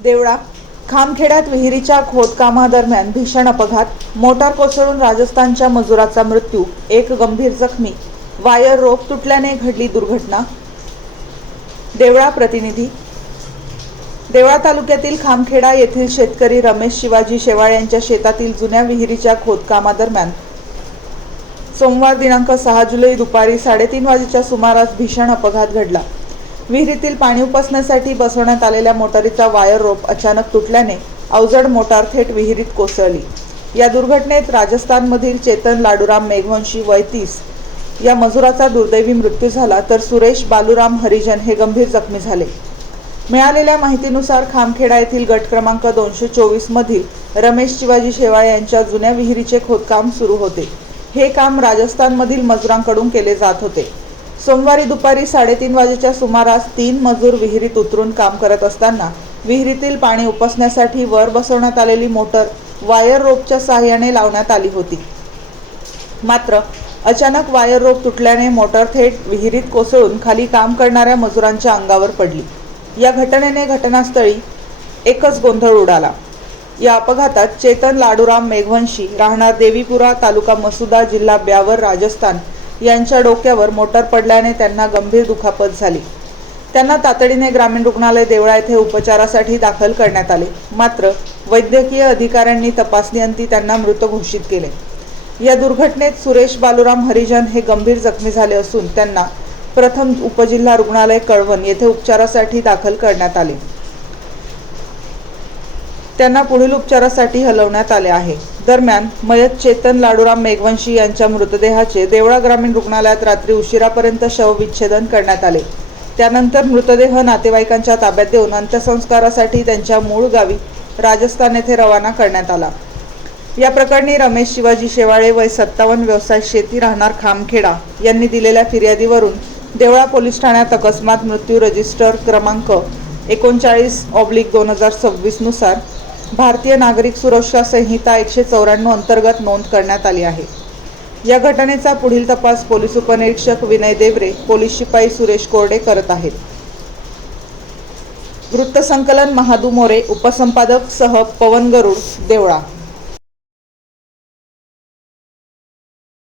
देवळा खामखेड्यात विहिरीच्या खोदकामादरम्यान भीषण अपघात, मोटार कोसळून राजस्थानच्या मजुराचा मृत्यू, एक गंभीर जखमी, वायर रोप तुटल्याने घडली दुर्घटना। देवळा प्रतिनिधी। देवळा तालुक्यातील खामखेडा येथील शेतकरी रमेश शिवाजी शेवाळे यांच्या शेतातील जुन्या विहिरीच्या खोदकामादरम्यान सोमवार दिनांक 6 जुलै दुपारी 3:30 वाजेच्या सुमारास भीषण अपघात घडला। विहिरीतील पाणी उपसण्यासाठी बसवण्यात आलेल्या मोटारीचा वायर रोप अचानक तुटल्याने अवजड मोटार थेट विहिरीत कोसळली। या दुर्घटनेत राजस्थानमधील चेतन लाडूराम मेघवंशी वय 30 या मजुराचा दुर्दैवी मृत्यू झाला, तर सुरेश बालूराम हरिजन हे गंभीर जखमी झाले। मिळालेल्या माहितीनुसार खामखेडा येथील गट क्रमांक 224 मधील रमेश शिवाजी शेवाळे यांच्या जुन्या विहिरीचे खोदकाम सुरू होते। हे काम राजस्थानमधील मजुरांकडून केले जात होते। सोमवारी दुपारी 3:30 वाजेच्या सुमारास 3 मजूर विहिरीत उतरून काम करत असताना विहिरीतील पाणी उपसण्यासाठी वर बसवण्यात आलेली मोटर वायर रोपच्या सहाय्याने लावण्यात आली होती। मात्र अचानक वायर रोप तुटल्याने मोटर थेट विहिरीत कोसळून खाली काम करणाऱ्या मजुरांच्या अंगावर पडली। या घटनेने घटनास्थळी एकच गोंधळ उडाला। या अपघातात चेतन लाडूराम मेघवंशी राहणार देवीपुरा, तालुका मसुदा, जिल्हा ब्यावर, राजस्थान यांच्या डोक्यावर मोटर पडल्याने त्यांना गंभीर दुखापत झाली। त्यांना तातडीने ग्रामीण रुग्णालय देवळा येथे उपचारासाठी दाखल करण्यात आले। मात्र वैद्यकीय अधिकाऱ्यांनी तपासणीअंती त्यांना मृत घोषित केले। या दुर्घटनेत सुरेश बालूराम हरिजन हे गंभीर जखमी झाले असून त्यांना प्रथम उपजिल्हा रुग्णालय कळवण येथे उपचारासाठी दाखल करण्यात आले। त्यांना पुढील उपचारासाठी हलवण्यात आले आहे। दरम्यान मयत चेतन लाडूराम मेघवंशी यांच्या मृतदेहाचे देवळा ग्रामीण रुग्णालयात रात्री उशिरापर्यंत शवविच्छेदन करण्यात आले। त्यानंतर मृतदेह नातेवाईकांच्या ताब्यात देऊन अंत्यसंस्कारासाठी त्यांच्या मूळ गावी राजस्थान येथे रवाना करण्यात आला। या प्रकरणी रमेश शिवाजी शेवाळे वय 57 व्यवसाय शेती राहणार खामखेडा यांनी दिलेल्या फिर्यादीवरून देवळा पोलीस ठाण्यात अकस्मात मृत्यू रजिस्टर क्रमांक 39/2026 नुसार भारतीय नागरिक सुरक्षा संहिता 194 अंतर्गत नोंद करण्यात आली आहे। या घटनेचा पुढील तपास पोलीस उपनिरीक्षक विनय देवरे, पोलीस शिपाई सुरेश कोरडे करत आहेत। वृत्तसंकलन महादू मोरे, उपसंपादक सह पवन गरुड, देवळा।